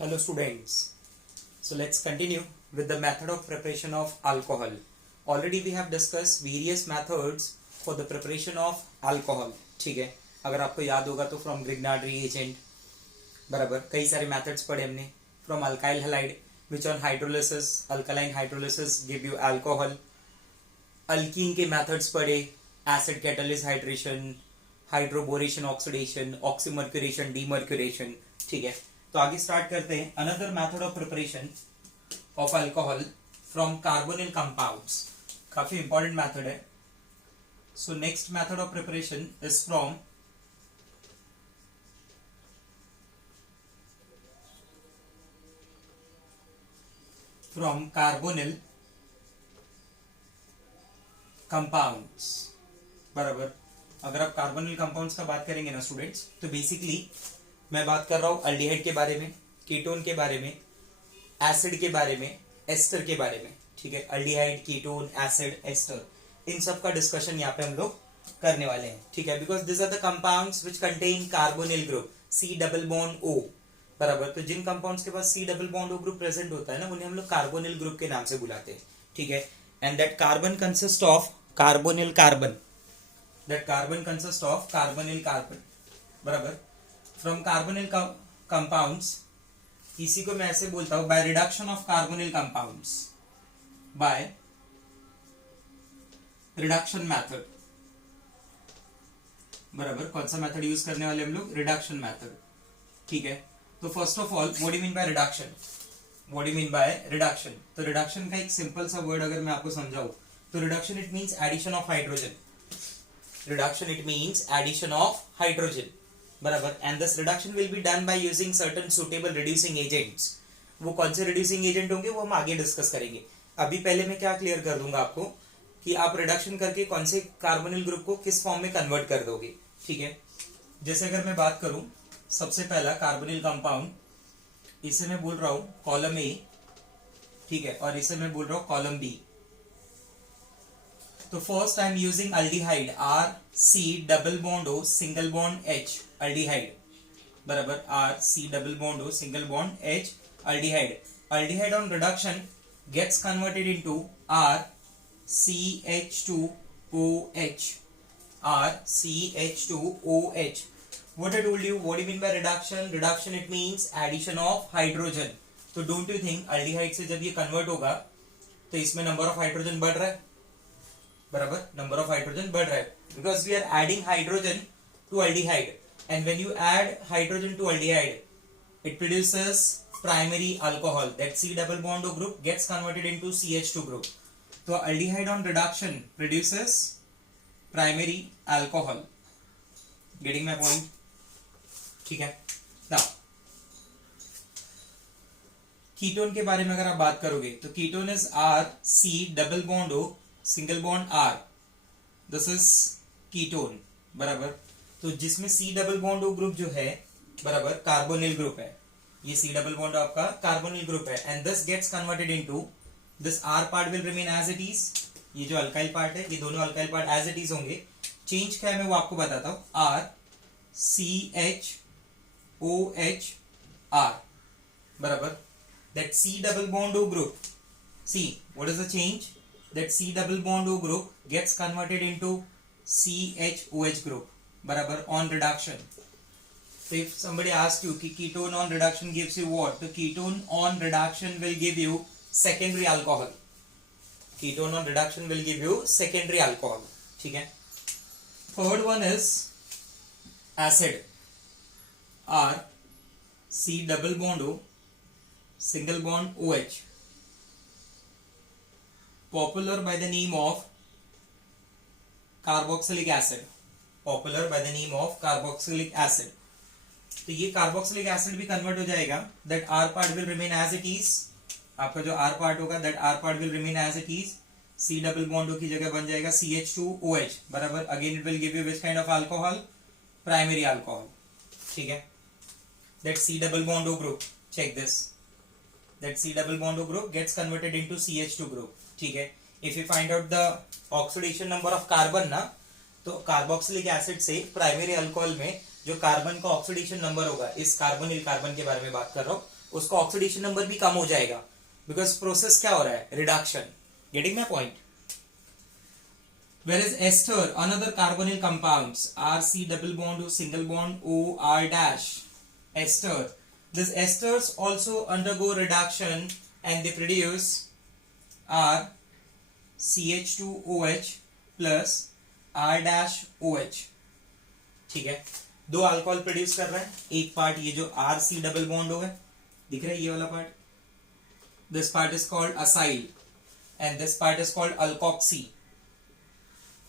Hello students. So let's continue with the method of preparation of alcohol. Already we have discussed various methods for the preparation of alcohol. ठीक है, अगर आपको याद होगा तो from Grignard reagent बराबर कई सारे methods पढ़े हमने. From alkyl halide which on hydrolysis alkaline hydrolysis give you alcohol. Alkene के methods पढ़े, acid catalyst hydration, hydroboration oxidation, oxymercuration, demercuration. ठीक है, तो आगे स्टार्ट करते हैं. Another method of preparation of alcohol from carbonyl compounds. काफी इंपॉर्टेंट मेथड है. So next method of preparation is from carbonyl compounds. बराबर, अगर आप कार्बोनिल कंपाउंड्स का बात करेंगे ना स्टूडेंट्स, तो बेसिकली मैं बात कर रहा हूं अल्डिहाइड के बारे में, कीटोन के बारे में, एसिड के बारे में, एस्टर के बारे में. ठीक है, अल्डिहाइड, कीटोन, एसिड, एस्टर, इन सब का डिस्कशन यहाँ पे हम लोग करने वाले हैं. ठीक है, because this are the compounds which contain carbonyl group C double bond O. बराबर, तो जिन कंपाउंड्स के पास C double bond O group present होता है ना, उन्हें हम लोग कार्बोनिल ग्रुप के नाम से बुलाते हैं. ठीक है, and that carbon consist of carbonyl carbon. That carbon consist of carbonyl carbon. बराबर, फ्रॉम कार्बोनिल कंपाउंड्स, इसी को मैं ऐसे बोलता हूं by reduction of carbonyl compounds by reduction method. बराबर, कौन सा मेथड यूज करने वाले हम लोग? Reduction method. ठीक है, तो first of all what do you mean by reduction? What do you mean by reduction? तो रिडक्शन का एक सिंपल सा वर्ड अगर मैं आपको समझाऊं तो reduction it means addition of hydrogen. Reduction it means addition of hydrogen. बराबर, and this reduction will be done by using certain suitable reducing agents. वो कौन से रिड्यूसिंग एजेंट होंगे वो हम आगे डिस्कस करेंगे. अभी पहले मैं क्या क्लियर कर दूंगा आपको कि आप रिडक्शन करके कौन से कार्बोनिल ग्रुप को किस फॉर्म में कन्वर्ट कर दोगे. ठीक है, जैसे अगर मैं बात करूं, सबसे पहला कार्बोनिल कंपाउंड, इसे मैं बोल रहा हूं कॉलम ए. ठीक है, और इसे मैं बोल रहा हूं कॉलम बी. तो first I am using aldehyde R C double bond O single bond H. Aldehyde. बराबर, R C double bond O single bond H. Aldehyde. Aldehyde on reduction gets converted into R C H two O H. R C H two O H. What I told you, what do you mean by reduction? Reduction it means addition of hydrogen. तो don't you think aldehyde से जब ये convert होगा तो इसमें number of hydrogen बढ़ रहा है. बराबर, नंबर ऑफ हाइड्रोजन बढ़ रहा है because we are adding hydrogen to aldehyde. And when you add hydrogen to aldehyde it produces primary alcohol. That C double bond O group gets converted into CH2 group. तो aldehyde on reduction produces primary alcohol. Getting my point? ठीक है, now ketone के बारे में अगर आप बात करोगे तो ketone is R C double bond O single bond R. This is ketone. बराबर, तो जिसमें C double bond O group जो है, बराबर, कार्बोनिल ग्रुप है. ये सी डबल बॉन्ड आपका कार्बोनिल ग्रुप है and this gets converted into this R part will remain as it is. ये जो अल्काइल पार्ट है, ये दोनों alkyl part as it is होंगे. चेंज क्या है मैं वो आपको बताता हूं. R C H O H R. बराबर, that C double bond O group, see what is the change? That C double bond O group gets converted into CHOH group. बराबर, on reduction. So if somebody asks you कि ketone on reduction gives you what? तो ketone on reduction will give you secondary alcohol. Ketone on reduction will give you secondary alcohol. ठीक है. Third one is acid. R C double bond O single bond OH, popular by the name of carboxylic acid. Popular by the name of carboxylic acid. तो ये carboxylic acid भी convert हो जाएगा. That R part will remain as it is. आपका जो R part होगा that R part will remain as it is. C double bond O की जगह बन जाएगा CH2OH. बराबर, again it will give you which kind of alcohol? Primary alcohol. ठीक है, that C double bond O group, check this, that C double bond O group gets converted into CH2 group. ठीक है, if you find out the oxidation number of carbon ना, तो carboxylic acid से primary alcohol में जो carbon का oxidation number होगा, इस कार्बोनिल कार्बन के बारे में बात कर रहा हूं, उसका ऑक्सीडेशन नंबर भी कम हो जाएगा, बिकॉज प्रोसेस क्या हो रहा है, reduction. Getting my point. Whereas ester, another carbonyl compounds, RC double bond O single bond O R dash. Ester. These esters also undergo reduction and they produce R CH2OH plus R dash OH. ठीक है, दो alcohol produce कर रहा है. एक part ये जो RC double bond हो है, दिख रहा है ये वाला part, this part is called acyl and this part is called alkoxy.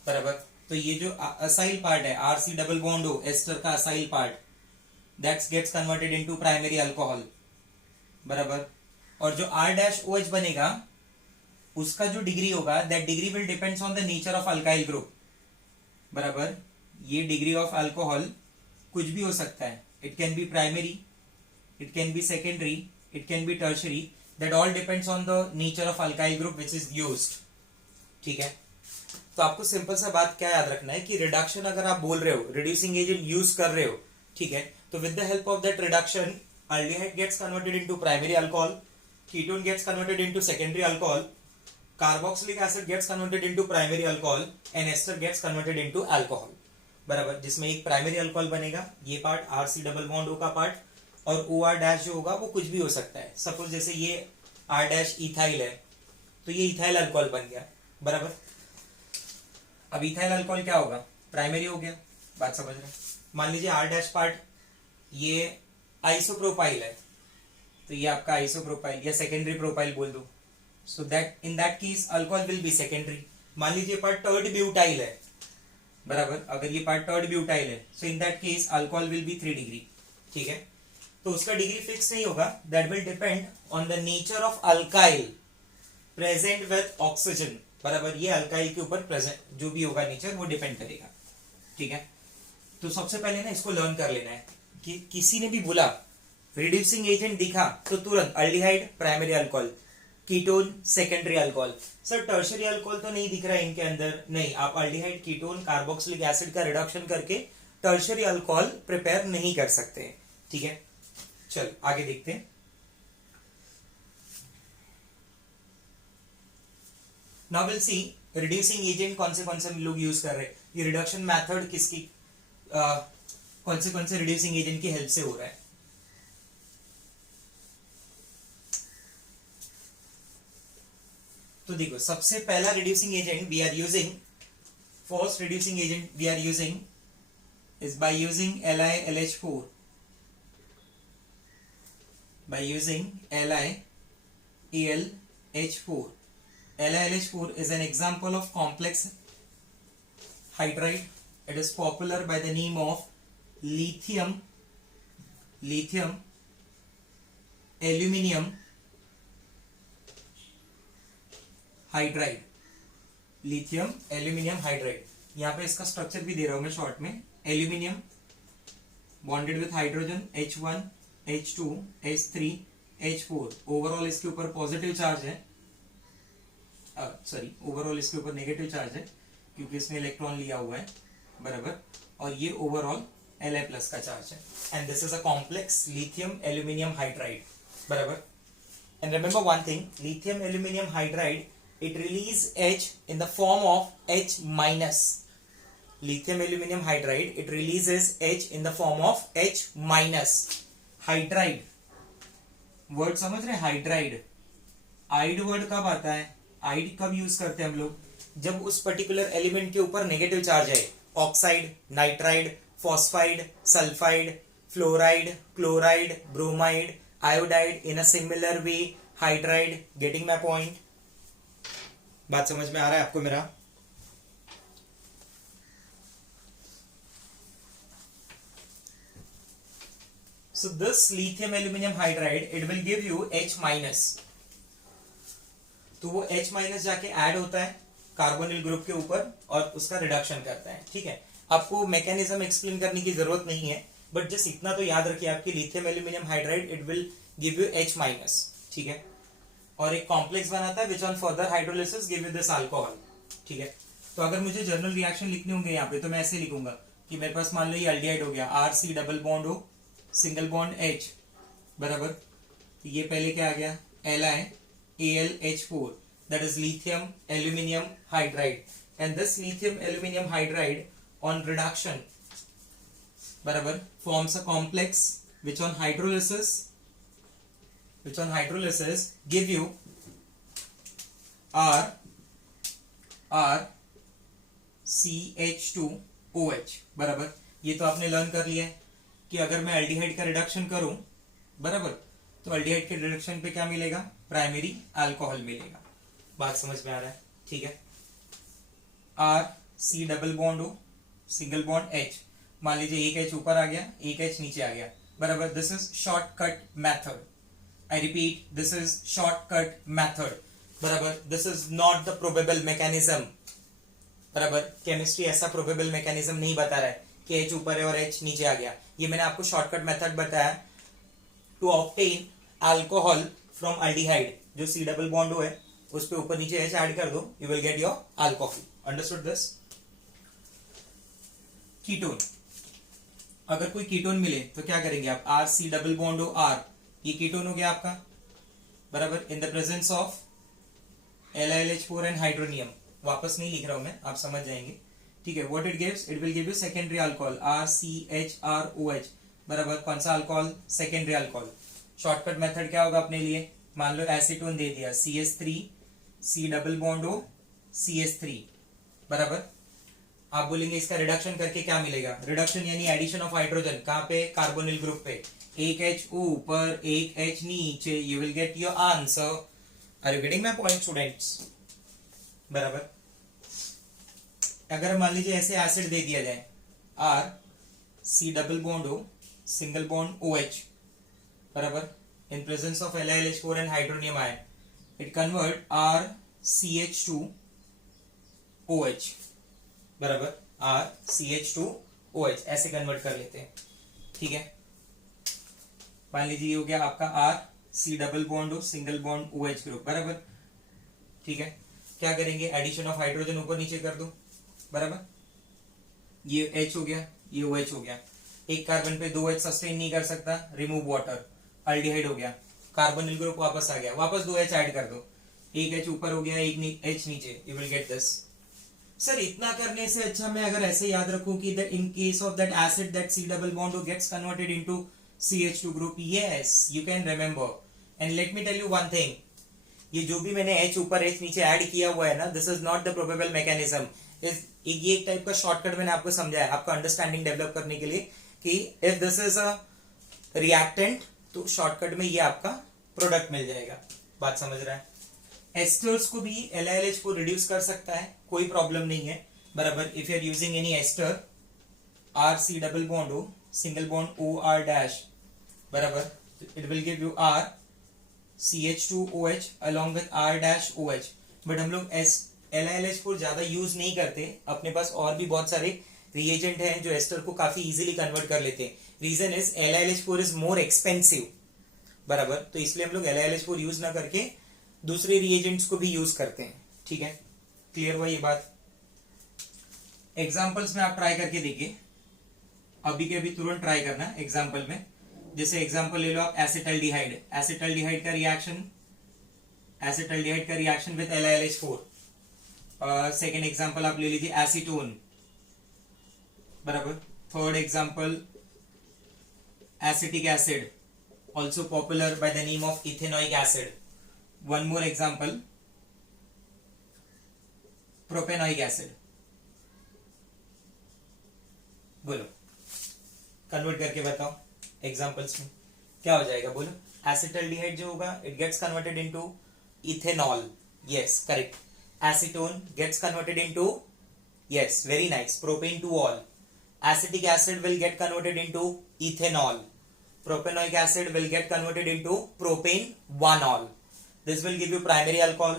बराबर. तो ये जो असाइल पार्ट है, RC डबल बॉन्ड हो, एस्टर का acyl part, that gets converted into primary alcohol. बराबर. और जो R डैश OH बनेगा, उसका जो डिग्री होगा, that degree will depends on the nature of alkyl group. बराबर. ये डिग्री ऑफ अल्कोहल कुछ भी हो सकता है. It can be primary, it can be secondary, it can be tertiary. That all depends on the nature of alkyl group which is used. ठीक है. तो आपको सिंपल सा बात क्या याद रखना है कि रिडक्शन अगर आप बोल रहे हो, रिड्यूसिंग एजेंट यूज कर रहे हो, ठीक है, तो with the help of that reduction aldehyde gets converted into primary alcohol, ketone gets converted into secondary alcohol, carboxylic acid gets converted into primary alcohol and ester gets converted into alcohol. बराबर. जिसमें एक primary alcohol बनेगा, ये part RC double bond O का part, और OR dash जो होगा वो कुछ भी हो सकता है. सपोज जैसे ये R डैश इथाइल है, तो ये इथाइल अल्कोहल बन गया. बराबर. अब इथाइल अल्कोहल क्या होगा, प्राइमरी हो गया. बात समझ रहे हैं. मान लीजिए R डैश पार्ट ये आइसोप्रोपाइल है, तो ये आपका आइसोप्रोपाइल या सेकेंडरी प्रोपाइल बोल दो. So that in that case alcohol will B secondary. मान लीजिए पार्ट टर्ड ब्यूटाइल है. बराबर. अगर ये पार्ट टर्ड ब्यूटाइल है, so in that case alcohol will be 3 degree. ठीक है. तो उसका डिग्री फिक्स नहीं होगा, that will depend on the nature of alkyl present with oxygen. बराबर. ये अल्काइल के ऊपर प्रेजेंट जो भी होगा नेचर, वो डिपेंड करेगा. ठीक है. तो सबसे पहले ना इसको लर्न कर लेना है कि किसी ने भी बोला रिड्यूसिंग एजेंट दिखा तो तुरंत aldehyde primary alcohol, ketone secondary alcohol. Sir tertiary alcohol तो नहीं दिख रहा है इनके अंदर. नहीं, आप अल्डिहाइड, कीटोन, कार्बोक्सिलिक एसिड का रिडक्शन करके टर्शरी अल्कोहल प्रिपेयर नहीं कर सकते हैं. ठीक है. चल आगे देखते हैं. Now will see reducing agent कौन से लोग यूज कर रहे हैं. ये रिडक्शन मेथड किसकी कौन से रिड्यूसिंग एजेंट की हेल्प से हो रहा है. तो देखो, सबसे पहला reducing agent we are using, first reducing agent we are using is by using LiLH4. By using LiAlH4. LiLH4 is an example of complex hydride. It is popular by the name of lithium aluminium hydride. Lithium aluminium hydride. यहाँ पे इसका structure भी दे रहा हूं मैं short में. Aluminium bonded with hydrogen H1 H2 H3 H4. Overall इसके ऊपर पॉजिटिव चार्ज है, सॉरी ओवरऑल इसके ऊपर नेगेटिव चार्ज है क्योंकि इसमें इलेक्ट्रॉन लिया हुआ है. बराबर. और ये ओवरऑल Li प्लस का चार्ज है. And this is a complex lithium aluminium hydride. बराबर. And remember one thing, lithium aluminium hydride it release H in the form of H minus. Lithium aluminum hydride, it releases H in the form of H minus. Hydride word समझ रहे हैं. Hydride, आइड word कब आता है, आइड कब use करते हैं हम लोग, जब उस पर्टिकुलर एलिमेंट के ऊपर नेगेटिव चार्ज है. Oxide, nitride, phosphide, sulphide, fluoride, chloride, bromide, iodide. In a similar way hydride. Getting my point. बात समझ में आ रहा है आपको मेरा. So this lithium aluminum hydride, it will give you H minus. तो वो H minus जाके ऐड होता है कार्बोनिल ग्रुप के ऊपर और उसका रिडक्शन करता है. ठीक है. आपको मैकेनिज्म एक्सप्लेन करने की जरूरत नहीं है, बट जस्ट इतना तो याद रखिए आपकी lithium aluminium hydride it will give you H minus. ठीक है. और एक कॉम्प्लेक्स बनाता है which on further hydrolysis give you this alcohol. ठीक है. तो अगर मुझे जर्नल रिएक्शन लिखने होंगे यहाँ पे तो मैं ऐसे लिखूंगा कि मेरे पास मान लो ये अल्डिहाइड हो गया, RC double bond O single bond H. बराबर. तो ये पहले क्या आ गया, LiAlH4, that is lithium aluminium hydride, and this lithium aluminium hydride on reduction बराबर forms a complex which on hydrolysis give you RCH2OH बराबर। ये तो आपने लर्न कर लिया है कि अगर मैं एल्डिहाइड का रिडक्शन करूं बराबर, तो एल्डिहाइड के रिडक्शन पे क्या मिलेगा, प्राइमरी अल्कोहल मिलेगा। बात समझ में आ रहा है, ठीक है। R C double bond O single bond H, मान लीजिए एक H ऊपर आ गया, एक H नीचे आ गया बराबर। This is shortcut method, I repeat, this is shortcut method बराबर। This is not the probable mechanism बराबर। केमिस्ट्री ऐसा प्रोबेबल मैकेनिज्म नहीं बता रहा है कि H ऊपर है और H नीचे आ गया। ये मैंने आपको शॉर्टकट मेथड बताया to obtain alcohol from aldehyde. जो C डबल बॉन्ड O है उस पे ऊपर नीचे H ऐड कर दो, you will get your alcohol. Understood this. Ketone, अगर कोई कीटोन मिले तो क्या करेंगे आप, R C double bond O R, ये कीटोन हो गया आपका बराबर। इन the presence of LiLH4 and hydronium, वापस नहीं लिख रहा हूं मैं, आप समझ जाएंगे, ठीक है। What it gives, it will give you secondary alcohol RCHROH बराबर। कौन सा alcohol, secondary alcohol. Shortcut method क्या होगा अपने लिए, मान लो एसीटोन दे दिया CH3 C double bond O CH3 बराबर। आप बोलेंगे इसका रिडक्शन करके क्या मिलेगा, रिडक्शन यानी एडिशन ऑफ हाइड्रोजन, कहां पे, कार्बोनिल ग्रुप पे। एक H ऊपर एक H नीचे, you will get your answer. Are you getting my point students बराबर। अगर मान लीजिए ऐसे एसिड दे दिया जाए R C double bond O single bond OH बराबर, in presence of LiLH4 and hydronium ion, it convert RCH2OH बराबर, RCH2OH ऐसे कन्वर्ट कर लेते हैं, ठीक है। मान लीजिए ये हो गया आपका R C double bond O single bond OH group बराबर, ठीक है। क्या करेंगे, एडिशन ऑफ हाइड्रोजन ऊपर नीचे कर दो बराबर। ये H हो गया, ये OH हो गया। एक कार्बन पे 2H सस्टेन नहीं कर सकता, रिमूव वाटर, एल्डिहाइड हो गया। कार्बोनिल ग्रुप वापस आ गया, वापस 2H ऐड कर दो, एक H ऊपर हो गया, एक H नीचे, you will get this. Sir इतना करने से अच्छा मैं अगर ऐसे याद रखूं कि in case of that acid that C double bond O gets converted into CH2 group, yes you can remember. And let me tell you one thing, ये जो भी मैंने H ऊपर H नीचे ऐड किया हुआ है ना, this is not the probable mechanism. ये एक टाइप का शॉर्टकट मैंने आपको समझाया आपका अंडरस्टैंडिंग डेवलप करने के लिए कि if this is a reactant तो शॉर्टकट में ये आपका प्रोडक्ट मिल जाएगा। बात समझ रहा है। एस्टर्स को भी LiLH को रिड्यूस कर सकता है, कोई प्रॉब्लम नहीं है बराबर। If you are using any ester R C double bond O single bond O R dash बराबर, it will give you R CH2OH along with R dash OH। But हम लोग LiLH4 ज्यादा यूज नहीं करते, अपने पास और भी बहुत सारे रिएजेंट हैं जो एस्टर को काफी इजीली कन्वर्ट कर लेते हैं। Reason is LiLH4 is more expensive बराबर, तो इसलिए हम लोग LiLH4 यूज ना करके दूसरे रिएजेंट्स को भी यूज करते हैं, ठीक है। क्लियर हुआ ये बात। एग्जांपल्स में आप ट्राई करके देखिए, अभी के अभी तुरंत ट्राई करना एग्जांपल में। जैसे एग्जांपल ले लो आप एसिटल्डिहाइड, एसिटल्डिहाइड का reaction with LiLH4। Second example आप ले लीजिए एसीटोन बराबर। Third example acetic acid, also popular by the name of ethanoic acid. One more example, propanoic acid। बोलो, कन्वर्ट करके बताओ एग्जांपल्स में क्या हो जाएगा, बोलो। एसिटल्डिहाइड जो होगा it gets converted into ethanol, yes correct. Acetone gets converted into, yes very nice, propane two ol. Acetic acid will get converted into ethanol. Propanoic acid will get converted into propane 1-ol. This will give you primary alcohol,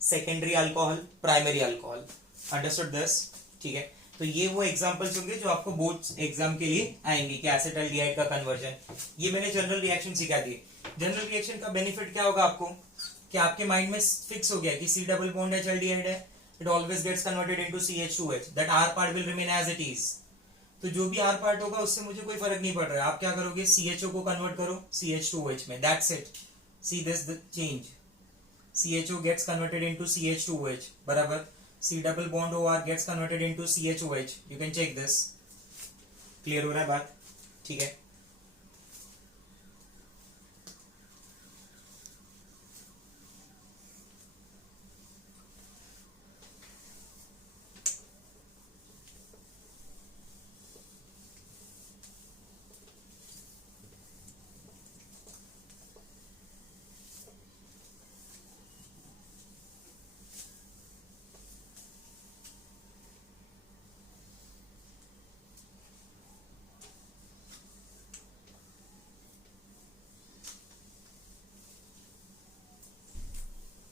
secondary alcohol, primary alcohol. Understood this? ठीक है। तो ये वो examples होंगे जो आपको board exam के लिए आएंगे कि एसिटल्डिहाइड का कन्वर्जन। ये मैंने जनरल रिएक्शन सिखा दी। जनरल रिएक्शन का बेनिफिट क्या होगा आपको, कि आपके माइंड में फिक्स हो गया कि C डबल बॉन्ड एल्डिहाइड है, it always gets converted into CH2H, that R part will remain as it is। तो जो भी आर पार्ट होगा उससे मुझे कोई फर्क नहीं पड़ रहा है। आप क्या करोगे, CHO को कन्वर्ट करो CH2OH में, that's it. See this the change, CHO gets converted into CH2OH, बराबर। C double bond OR gets converted into CHOH, you can check this। Clear हो रहा है बात? ठीक है।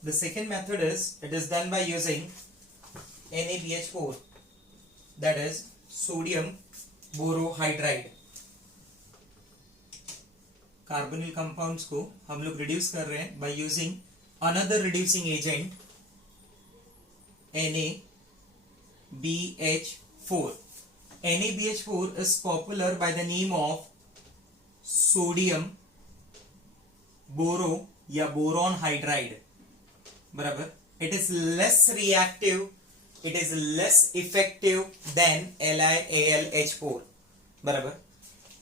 The second method is, it is done by using NaBH4, that is sodium borohydride। Carbonyl compounds को हम लोग रिड्यूस कर रहे हैं by using another reducing agent NaBH4। NaBH4 is popular by the name of sodium boro या boron hydride, बराबर। It is less reactive, it is less effective than LiAlH4, बराबर।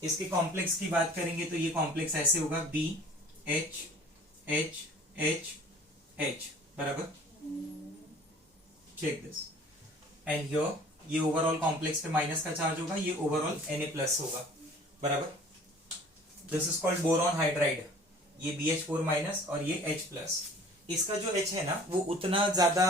इसके कॉम्प्लेक्स की बात करेंगे तो ये कॉम्प्लेक्स ऐसे होगा BHHHH, बराबर। चेक दिस, एंड हियर ये ओवरऑल कॉम्प्लेक्स पे माइनस का चार्ज होगा, ये ओवरऑल Na+ होगा, बराबर। This is called boron hydride. ये BH4 माइनस और ये H+। इसका जो H है ना वो उतना ज्यादा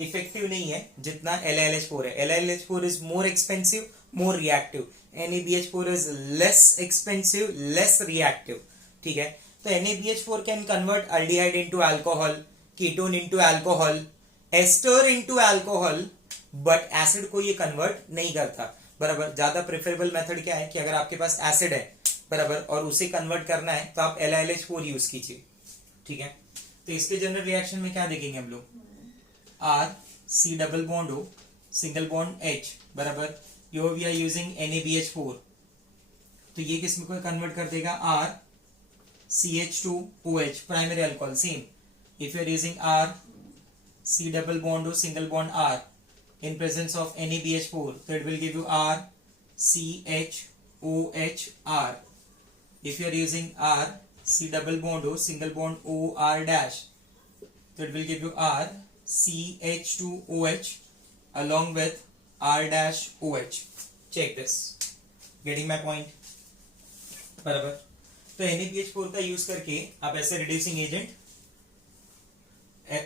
इफेक्टिव नहीं है जितना LiLH4 है। LiLH4 is more expensive, more reactive. NaBH4 is less expensive, less reactive, ठीक है। तो NaBH4 can convert aldehyde into alcohol, ketone into alcohol, ester into alcohol, but acid को ये कन्वर्ट नहीं करता, बराबर। ज्यादा प्रेफरेबल मेथड क्या है कि अगर आपके पास एसिड है, बराबर, और उसे कन्वर्ट करना है तो आप LiLH4 यूज कीजिए, ठीक है। तो इसके जनरल रिएक्शन में क्या देखेंगे हम लोग, R C double bond O single bond H, बराबर। यो वी आर यूजिंग NaBH4, तो ये किस में को कन्वर्ट कर देगा, R CH2OH primary alcohol, same. If you are using R C double bond O single bond R in presence of NaBH4, so it will give you R CHOHR। if you are using R C double bond O single bond OR dash, so it will give you R CH2OH along with R dash OH। check this, getting my point, बराबर। तो NaBH4 का use करके आप ऐसे reducing agent,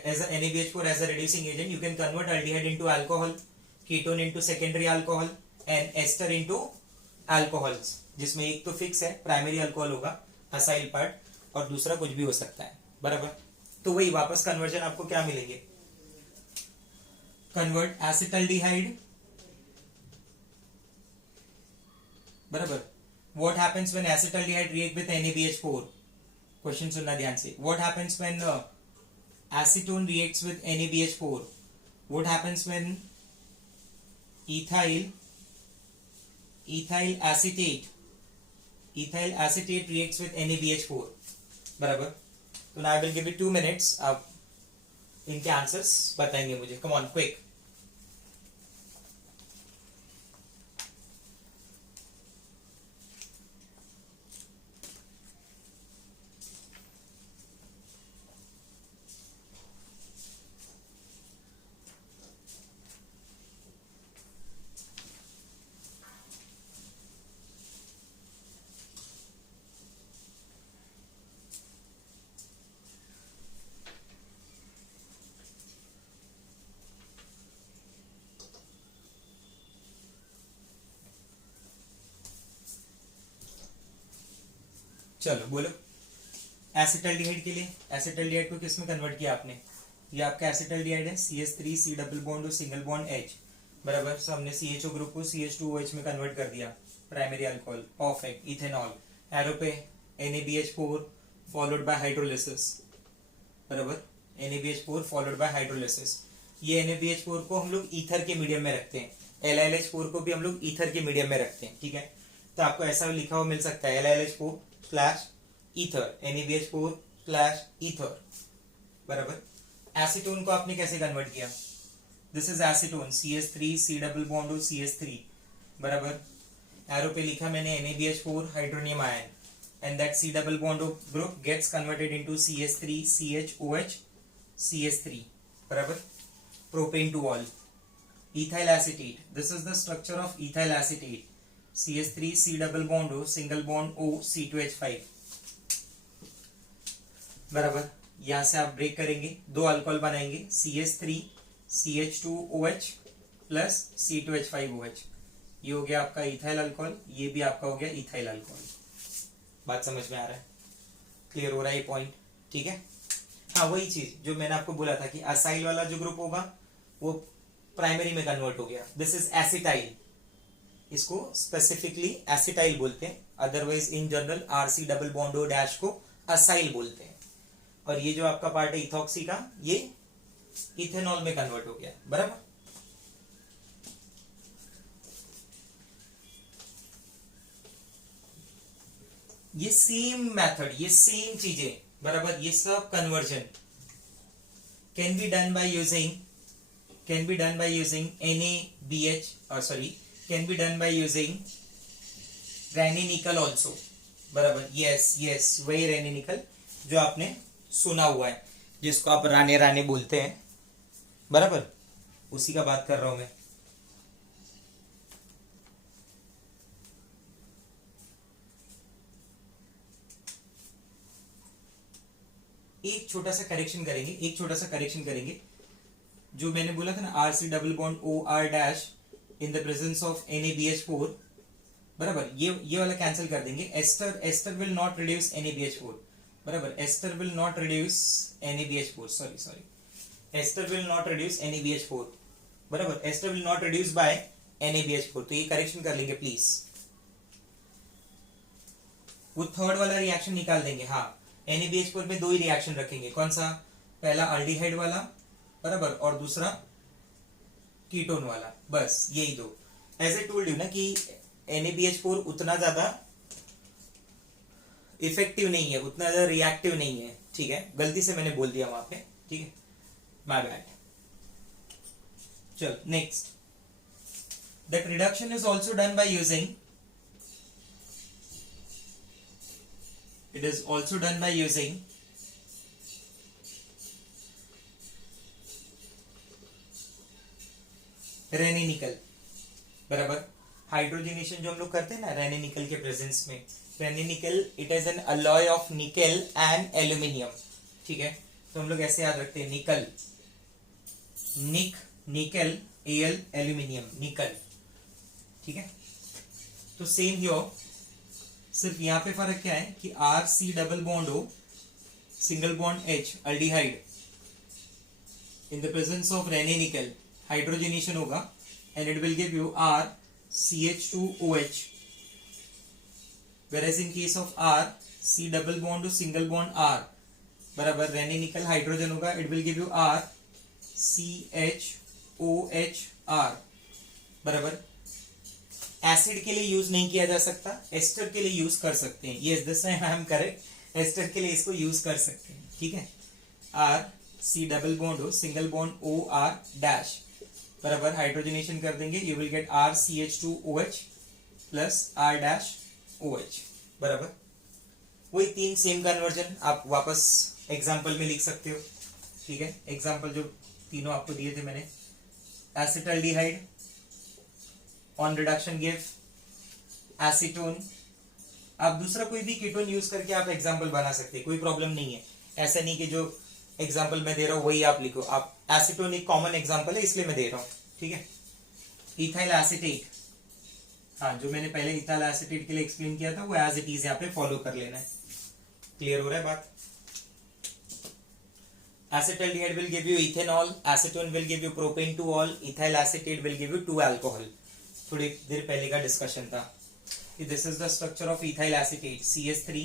as a NaBH4 as a reducing agent, you can convert aldehyde into alcohol, ketone into secondary alcohol and ester into alcohols, जिसमें एक तो fix है, प्राइमरी अल्कोहल होगा, असाइल पार्ट, और दूसरा कुछ भी हो सकता है, बराबर। तो वही वापस कन्वर्जन आपको क्या मिलेंगे, कन्वर्ट एसिटल्डिहाइड, बराबर। What happens when acetaldehyde react with NaBH4, question सुनना ध्यान से। What happens when acetone reacts with NaBH4? what happens when ethyl acetate reacts with NaBH4, बराबर। तो now I will give you 2 minutes, आप इनके answers बताएंगे मुझे, come on quick। चलो बोलो, एसिटल्डिहाइड के लिए, एसिटल्डिहाइड को किस में कन्वर्ट किया आपने, ये आपका एसिटल्डिहाइड है, CH3 C डबल बॉन्ड और सिंगल बॉन्ड H, बराबर। सो हमने CHO ग्रुप को CH2OH में कन्वर्ट कर दिया, primary alcohol, perfect, ethanol. Arrow पे NaBH4 फॉलोड बाय हाइड्रोलिसिस, बराबर। NaBH4 followed by hydrolysis. ये NaBH4 को हम लोग ईथर के मीडियम में रखते हैं, LiLH4 को भी हम लोग ईथर के मीडियम में रखते हैं, ठीक है। तो आपको ऐसा लिखा हुआ मिल सकता है LiLH4 slash ether, NaBH4 slash ether, बराबर। एसीटोन को आपने कैसे कन्वर्ट किया, this is acetone, CH3 C double bond हो CH3, बराबर। एरो पे लिखा मैंने NaBH4 hydronium ion, and that C double bond group gets converted into CH3 CHOH CH3, बराबर। Propane to all, ethyl acetate, this is the structure of ethyl acetate, CH3 C double bond O single bond O C2H5, बराबर। यहां से आप break करेंगे, दो alcohol बनाएंगे, CH3 CH2OH plus C2H5OH, ये हो गया आपका इथाइल अल्कोहल, ये भी आपका हो गया इथाइल अल्कोहल। बात समझ में आ रहा है, क्लियर हो रहा है ये पॉइंट, ठीक है। हाँ, वही चीज जो मैंने आपको बोला था कि असाइल वाला जो ग्रुप होगा वो प्राइमरी में कन्वर्ट हो गया, दिस इज एसिटाइल, इसको स्पेसिफिकली एसिटाइल बोलते हैं, otherwise in general RC double bond O dash को असाइल बोलते हैं। और ये जो आपका पार्ट है इथॉक्सी का, ये इथेनॉल में कन्वर्ट हो गया, बराबर। ये सेम मेथड, ये सेम चीजें, बराबर, ये सब conversion can be done by using NaBH, can be done by using Raney nickel also, बराबर। यस वही रेनिनिकल जो आपने सुना हुआ है, जिसको आप राने राने बोलते हैं, बराबर, उसी का बात कर रहा हूं मैं। एक छोटा सा करेक्शन करेंगे, जो मैंने बोला था ना RC double bond OR dash in the presence of NaBH4, बराबर, ये वाला कैंसिल कर देंगे। Ester will not reduce NaBH4, बराबर, ester will not reduce NaBH4, ester will not reduce NaBH4, बराबर, ester will not reduce by NaBH4, तो ये correction कर लेंगे प्लीज। वो थर्ड वाला रिएक्शन निकाल देंगे, हाँ, NaBH4 में दो ही रिएक्शन रखेंगे, कौन सा, पहला अल्डिहाइड वाला, बराबर, और दूसरा कीटोन वाला, बस यही दो। एज ए टोल्ड यू ना कि NaBH4 उतना ज्यादा इफेक्टिव नहीं है, उतना ज्यादा रिएक्टिव नहीं है, ठीक है, गलती से मैंने बोल दिया वहां पे, ठीक है, माय बैड। चल next, that reduction is also done by using, it is also done by using रेनिनिकल, बराबर। हाइड्रोजनेशन जो हम लोग करते हैं ना रेनिनिकल के प्रेजेंस में, Raney nickel it is an alloy of nickel and aluminium, ठीक है। तो हम लोग ऐसे याद रखते हैं, निकल Al एल्यूमिनियम, निकल, ठीक है। तो सेम हियर, सिर्फ यहां पे फर्क क्या है कि RC double bond O single bond H aldehyde in the presence of Raney nickel hydrogenation होगा and it will give you RCH2OH, whereas in case of RC double bond O single bond R, बराबर, Raney nickel hydrogen होगा, it will give you RCHOHR, बराबर। Acid के लिए use नहीं किया जा सकता, एस्टर के लिए यूज कर सकते हैं, yes this I am correct, ester के लिए इसको यूज कर सकते हैं, ठीक है। RC double bond O single bond OR dash, बराबर, हाइड्रोजनेशन कर देंगे, you will gate RCH2OH plus R dash OH, बराबर। वही तीन सेम कन्वर्जन आप वापस एग्जाम्पल में लिख सकते हो, ठीक है। एग्जाम्पल जो तीनों आपको दिए थे मैंने, acetaldehyde on reduction give acetone. आप दूसरा कोई भी कीटोन यूज करके आप एग्जाम्पल बना सकते हैं, कोई प्रॉब्लम नहीं है, ऐसा नहीं कि जो एग्जाम्पल मैं दे रहा हूं वही आप लिखो, आप एसीटोन एक कॉमन एग्जाम्पल है इसलिए मैं दे रहा हूं, ठीक है। इथाइल एसिटेट, हाँ, जो मैंने पहले इथाइल एसिटेट के लिए एक्सप्लेन किया था वो एज इट इज यहाँ पे फॉलो कर लेना है, क्लियर हो रहा है बात। Acetaldehyde will give you ethanol, acetone will give you propane to all, ethyl acetate will give you 2 alcohol। थोड़ी देर पहले का डिस्कशन था कि this is the structure of ethyl acetate, CH3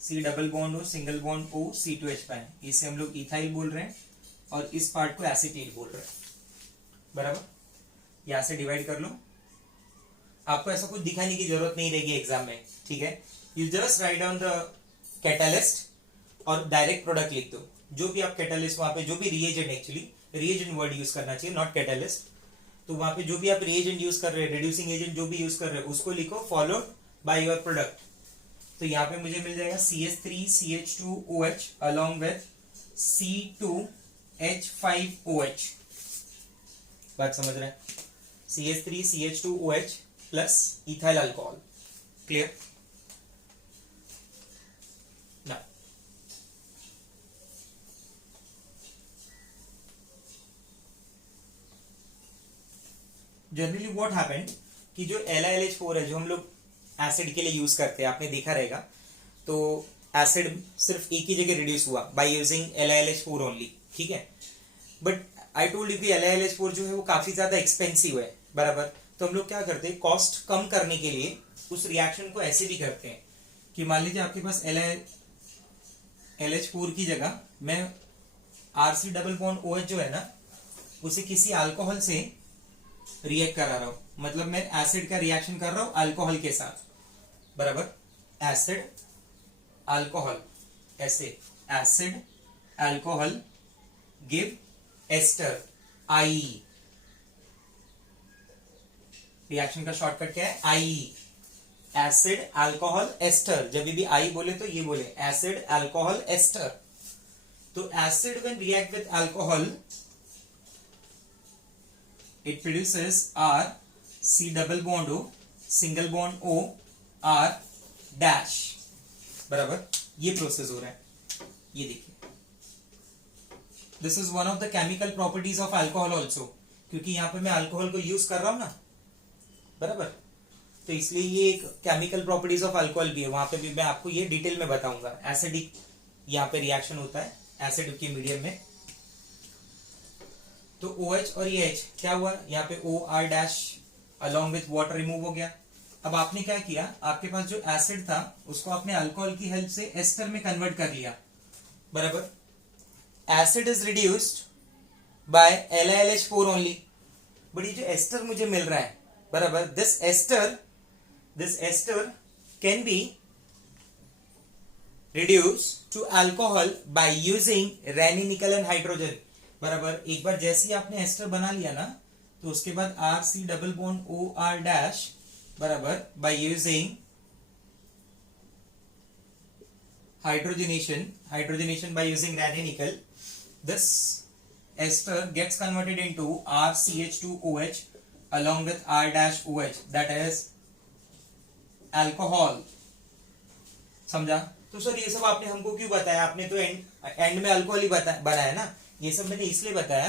C double bond O single bond O C2H5, इसे हम लोग ethyl बोल रहे हैं और इस पार्ट को एसिटेट बोल रहे हैं, बराबर। यहां से डिवाइड कर लो, आपको ऐसा कुछ दिखाने की जरूरत नहीं रहेगी एग्जाम में, ठीक है। You just write down the catalyst और डायरेक्ट प्रोडक्ट लिख दो। जो भी आप कैटालिस्ट वहां पे, जो भी reagent, actually reagent word use करना चाहिए, नॉट कैटालिस्ट। तो वहां पे जो भी आप रिएजेंट यूज कर रहे हैं, रिड्यूसिंग एजेंट जो भी यूज कर रहे हैं, उसको लिखो फॉलोड बाय योर प्रोडक्ट। तो यहाँ पे मुझे मिल जाएगा CH3CH2OH अलॉन्ग विथ C2H5OH। बात समझ रहे हैं? CH3CH2OH plus ethyl alcohol. Clear? ना जनरली व्हाट हैपेंड कि जो LiLH4 है, जो हम लोग एसिड के लिए यूज करते हैं, आपने देखा रहेगा, तो एसिड सिर्फ एक ही जगह रिड्यूस हुआ बाय यूजिंग LiLH4 ओनली, ठीक है। बट आई टोल्ड यू कि LiLH4 जो है वो काफी ज्यादा एक्सपेंसिव है, बराबर। तो हम लोग क्या करते हैं, कॉस्ट कम करने के लिए उस रिएक्शन को ऐसे भी करते हैं कि मान लीजिए आपके पास LiLH4 की जगह मैं RC डबल बॉन्ड OH जो है ना, उसे किसी अल्कोहल से रिएक्ट करा रहा हूं, मतलब मैं एसिड का रिएक्शन कर रहा हूं अल्कोहल के साथ, बराबर। एसिड अल्कोहल, ऐसे एसिड अल्कोहल गिव एस्टर आई। रिएक्शन का शॉर्टकट क्या है? आई। एसिड अल्कोहल एस्टर, जब भी आई बोले तो ये बोले एसिड अल्कोहल एस्टर। तो acid when react with alcohol it produces R C double bond O single bond O R dash, बराबर। ये प्रोसेस हो रहा है, ये देखिए। This is one of the chemical properties of alcohol also, क्योंकि यहां पे मैं अल्कोहल को यूज कर रहा हूं ना, बराबर। तो इसलिए ये एक केमिकल प्रॉपर्टीज ऑफ अल्कोहल भी है, वहां पे भी मैं आपको ये डिटेल में बताऊंगा। एसिडिक यहाँ पे रिएक्शन होता है एसिड के मीडियम में। तो OH और ये H क्या हुआ, यहाँ पे OR dash along with water remove हो गया। अब आपने क्या किया, आपके पास जो एसिड था उसको आपने अल्कोहल की हेल्प से एस्टर में कन्वर्ट कर लिया, बराबर। Acid is reduced by LiLH4 only, but ये जो एस्टर मुझे मिल रहा है, बराबर, this ester can be reduced to alcohol by using Raney nickel and hydrogen, बराबर। एक बार जैसे ही आपने एस्टर बना लिया ना, तो उसके बाद RC double bond OR dash, बराबर, by using hydrogenation by using Raney nickel, this ester gets converted into RCH2OH along with R dash OH, that is alcohol। समझा? तो सर ये सब आपने हमको क्यों बताया? आपने तो एंड में अल्कोहल ही बनाया ना। ये सब मैंने इसलिए बताया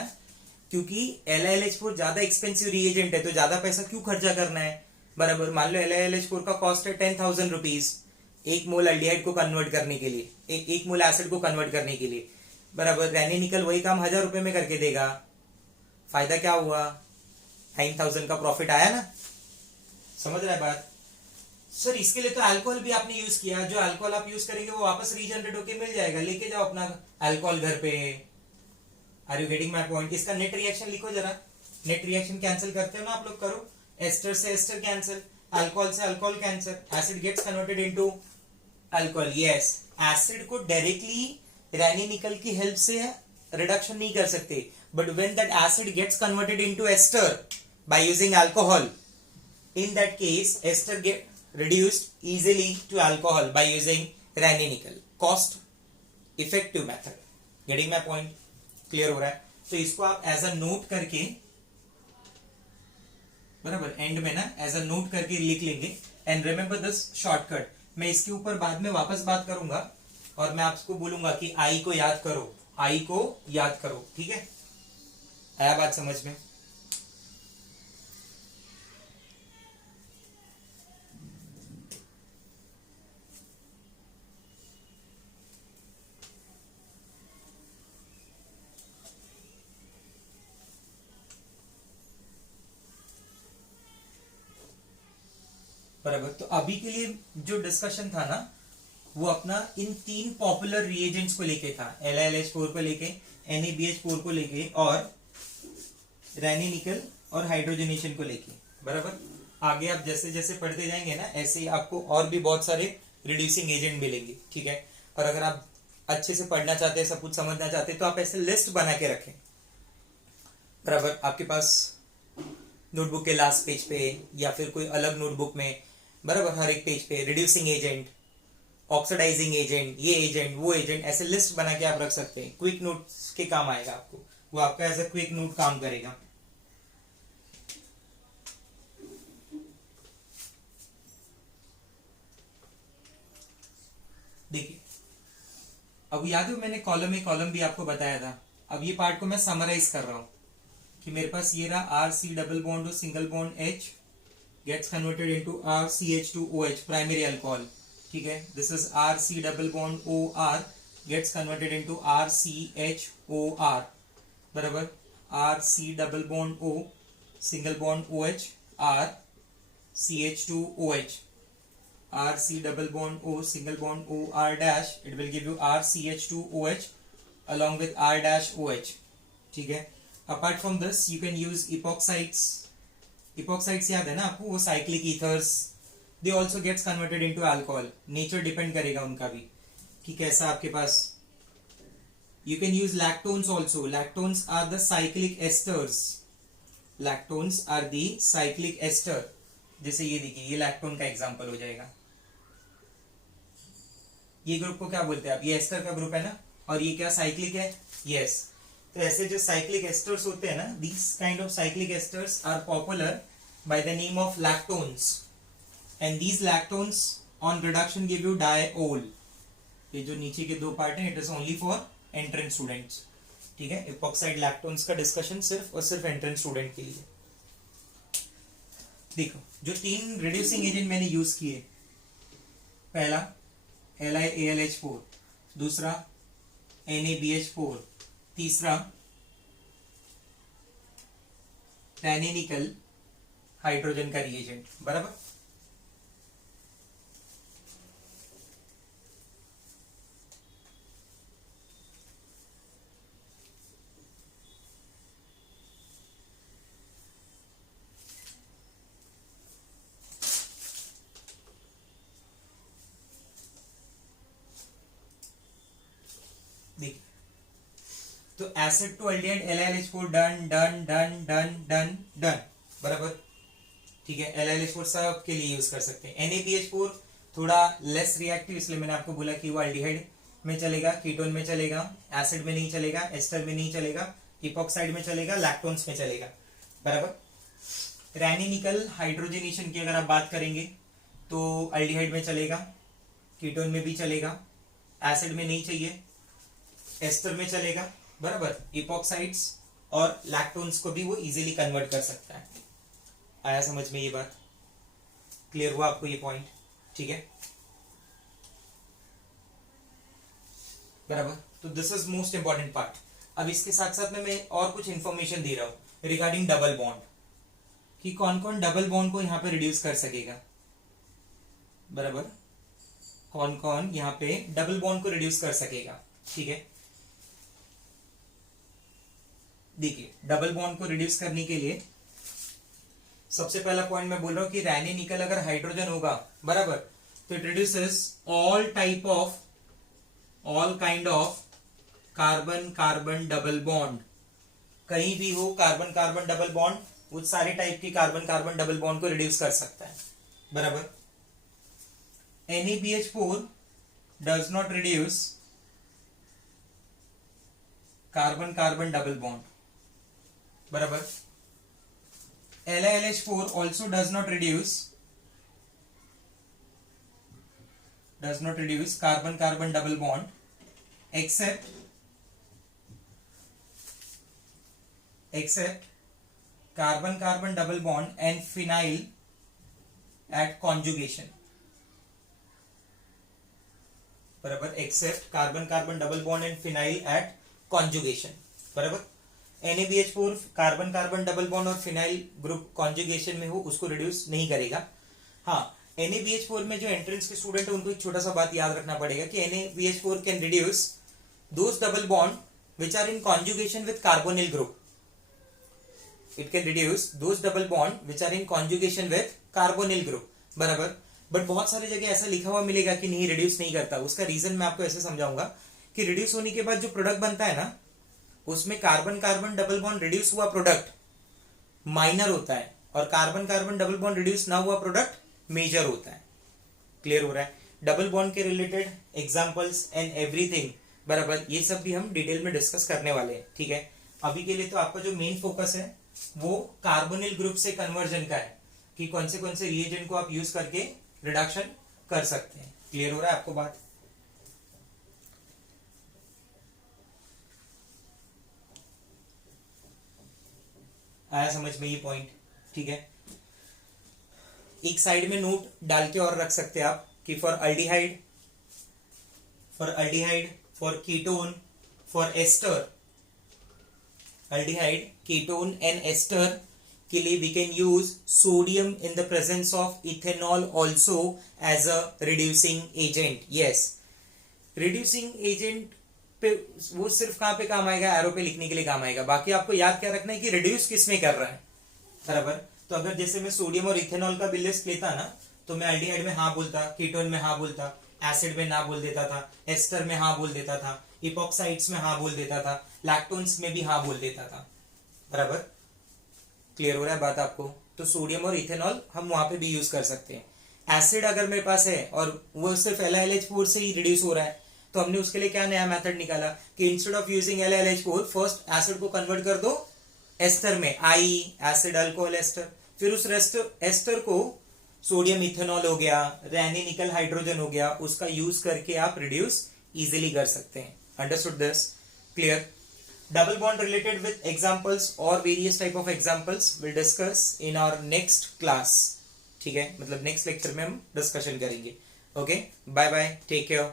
क्योंकि LiLH4 ज्यादा एक्सपेंसिव रिएजेंट है, तो ज्यादा पैसा क्यों खर्चा करना है, बराबर। मान लो LiLH4 का कॉस्ट है 10,000 रुपीज एक मोल अल्डिहाइड को कन्वर्ट करने के लिए, एक मोल एसिड को कन्वर्ट करने के लिए, बराबर। रैनी निकल वही काम 1000 रुपए में करके देगा, फायदा क्या हुआ? 9,000 का प्रॉफिट आया ना। समझ रहा है बात? सर इसके लिए तो अल्कोहल भी आपने यूज किया, जो अल्कोहल आप यूज करेंगे वो वापस रीजनरेट होके मिल जाएगा, लेके जाओ अपना अल्कोहल घर पे। Are you getting my point? इसका नेट रिएक्शन लिखो जरा, नेट रिएक्शन कैंसिल करते हो ना आप लोग, करो। एस्टर से एस्टर कैंसिल, अल्कोहल से alcohol cancel, acid gets converted into alcohol. Yes, acid को डायरेक्टली रैनी निकल की हेल्प से रिडक्शन नहीं कर सकते, but when that acid gets converted into ester by using alcohol, in that case ester get reduced easily to alcohol by using Raney nickel, cost effective method। getting my point? clear हो रहा है? तो इसको आप as a note करके, बराबर, and में ना एज अ नोट करके लिख लेंगे। एंड रिमेंबर दिस शॉर्टकट, मैं इसके ऊपर बाद में वापस बात करूंगा और मैं आपको बोलूंगा कि आई को याद करो, आई को याद करो, ठीक है? आया बात समझ में? बराबर। तो अभी के लिए जो डिस्कशन था ना, वो अपना इन तीन पॉपुलर रिएजेंट्स को लेके था, LiLH4 को लेके, NaBH4 को लेके और रैनी निकल और हाइड्रोजनेशन को लेके, बराबर। आगे आप जैसे जैसे पढ़ते जाएंगे ना, ऐसे ही आपको और भी बहुत सारे रिड्यूसिंग एजेंट मिलेंगे, ठीक है। और अगर आप अच्छे से पढ़ना चाहते हैं, सब कुछ समझना चाहते हैं, तो आप ऐसे लिस्ट बना के रखें, बराबर। आपके पास नोटबुक के लास्ट पेज पे या फिर कोई अलग नोटबुक में, बराबर, हर एक पेज पे रिड्यूसिंग एजेंट, ऑक्सीडाइजिंग एजेंट, ये एजेंट, वो एजेंट, ऐसे लिस्ट बना के आप रख सकते हैं। क्विक नोट्स के काम आएगा आपको, वो आपका एज अ क्विक नोट काम करेगा। देखिए, अब याद है मैंने कॉलम ए कॉलम बी आपको बताया था। अब ये पार्ट को मैं समराइज कर रहा हूं कि मेरे पास ये रहा आर सी डबल बॉन्ड और single bond H gets converted into R C H two O H, primary alcohol, ठीक है। This is R C double bond O R gets converted into R C H O R, बराबर। R C double bond O single bond O H R C H two O H, R C double bond O single bond O R dash, it will give you R C H 2 O H along with R dash O H, ठीक है। Apart from this you can use epoxides. Epoxides याद है ना आपको, वो cyclic ethers, they also gets converted into alcohol. Nature depend करेगा उनका भी कि कैसा आपके पास। You can use lactones also. Lactones are the cyclic esters. Lactones are the cyclic ester. जैसे ये देखिए, ये लैक्टोन का एग्जांपल हो जाएगा। ये ग्रुप को क्या बोलते हैं आप, ये एस्टर का ग्रुप है ना, और ये क्या साइक्लिक है, यस। तो ऐसे जो साइक्लिक एस्टर्स होते हैं ना, these kind of cyclic esters are popular by the name of lactones, and these lactones on reduction give you diol. ये जो नीचे के दो पार्ट हैं, it is only for entrance students, ठीक है। इपॉक्साइड लैक्टोन्स का डिस्कशन सिर्फ और सिर्फ एंट्रेंस स्टूडेंट के लिए। देखो, जो 3 रिड्यूसिंग एजेंट मैंने यूज किए, पहला LiAlH4, दूसरा NaBH4, तीसरा रैनी-निकल हाइड्रोजन का रिएजेंट, बराबर। देखिए, तो acid to aldehyde LiLH4 done done done done done done, बराबर, ठीक है। LiLH4 सब के लिए यूज कर सकते हैं। NaBH4 थोड़ा लेस रिएक्टिव, इसलिए मैंने आपको बोला कि वो एल्डिहाइड में चलेगा, कीटोन में चलेगा, एसिड में नहीं चलेगा, एस्टर में नहीं चलेगा, इपॉक्साइड में चलेगा, लैक्टोन्स में चलेगा, बराबर। रैनी निकल हाइड्रोजनेशन की अगर आप बात करेंगे तो एल्डिहाइड में चलेगा, कीटोन में भी चलेगा, एसिड में नहीं चाहिए, एस्टर में चलेगा, बराबर। इपॉक्साइड्स और लैक्टोन्स को भी वो इजीली कन्वर्ट कर सकता है। आया समझ में ये बात, क्लियर हुआ आपको ये पॉइंट, ठीक है, बराबर। तो this is most important part. अब इसके साथ साथ में मैं और कुछ इंफॉर्मेशन दे रहा हूं रिगार्डिंग डबल बॉन्ड, कि कौन कौन डबल बॉन्ड को यहां पे रिड्यूस कर सकेगा, बराबर। कौन कौन यहां पे डबल बॉन्ड को रिड्यूस कर सकेगा, ठीक है। देखिए, डबल बॉन्ड को रिड्यूस करने के लिए सबसे पहला पॉइंट मैं बोल रहा हूं कि रैनी निकल अगर हाइड्रोजन होगा, बराबर, तो it reduces all kind of carbon carbon double bond. कहीं भी हो कार्बन कार्बन डबल बॉन्ड, वो सारे टाइप की कार्बन कार्बन डबल बॉन्ड को रिड्यूस कर सकता है, बराबर। NaBH4 does not reduce carbon carbon double bond, बराबर। LiLH4 also does not reduce carbon carbon double bond except carbon carbon double bond and phenyl at conjugation, बराबर। except carbon carbon double bond and phenyl at conjugation, बराबर। NaBH4 carbon carbon double bond और phenyl group conjugation में हो उसको reduce नहीं करेगा। हाँ, NaBH4 में जो एंट्रेंस के स्टूडेंट है उनको एक छोटा सा बात याद रखना पड़ेगा कि NaBH4 can reduce those double bond which are in conjugation with carbonyl group. It can reduce those double bond which are in conjugation with carbonyl group, बराबर। बट बहुत सारी जगह ऐसा लिखा हुआ मिलेगा कि नहीं रिड्यूस नहीं करता। उसका रीजन मैं आपको ऐसे समझाऊंगा कि रिड्यूस होने के बाद जो प्रोडक्ट बनता है ना, उसमें carbon carbon double bond reduce हुआ प्रोडक्ट माइनर होता है और carbon carbon double bond reduce ना हुआ प्रोडक्ट मेजर होता है। क्लियर हो रहा है? डबल बॉन्ड के रिलेटेड एग्जांपल्स एंड एवरीथिंग, बराबर, ये सब भी हम डिटेल में डिस्कस करने वाले हैं। ठीक है, अभी के लिए तो आपका जो मेन फोकस है वो कार्बोनिल ग्रुप से कन्वर्जन का है कि कौन से रिएजेंट को आप यूज करके रिडक्शन कर सकते हैं। क्लियर हो रहा है आपको बात? आया समझ में ये पॉइंट? ठीक है, एक साइड में नोट डाल के और रख सकते हैं आप कि for aldehyde, for ketone, for ester, aldehyde, ketone and ester के लिए we can use sodium in the presence of ethanol also as a reducing agent. Yes, reducing agent पे वो सिर्फ कहां पे काम आएगा? एरो पे लिखने के लिए काम आएगा। बाकी आपको याद क्या रखना है कि रिड्यूस किसमें कर रहा है, बराबर। तो अगर जैसे मैं सोडियम और इथेनॉल का भी लिस्ट लेता ना, तो मैं अल्डिहाइड में हाँ बोलता, कीटोन में हाँ बोलता, एसिड में ना बोल देता था, एस्टर में हाँ बोल देता था, इपॉक्साइड्स में हाँ बोल देता था, लैक्टोन्स में भी हाँ बोल देता था, बराबर। क्लियर हो रहा है बात आपको? तो सोडियम और इथेनॉल हम वहां पे भी यूज कर सकते हैं। एसिड अगर मेरे पास है और वो सिर्फ LiLH4 से ही रिड्यूस हो रहा है, तो हमने उसके लिए क्या नया मेथड निकाला कि instead of using LiLH4 first acid को कन्वर्ट कर दो एस्टर में, आई एसिड अल्कोहल एस्टर, फिर उस एस्टर को सोडियम इथेनॉल हो गया, रैनी निकल हाइड्रोजन हो गया, उसका यूज करके आप रिड्यूस इजीली कर सकते हैं। Understood this? Clear? Double bond related with examples और various type of examples will discuss in our next class. ठीक है, मतलब नेक्स्ट लेक्चर में हम डिस्कशन करेंगे। Okay, bye bye, take care.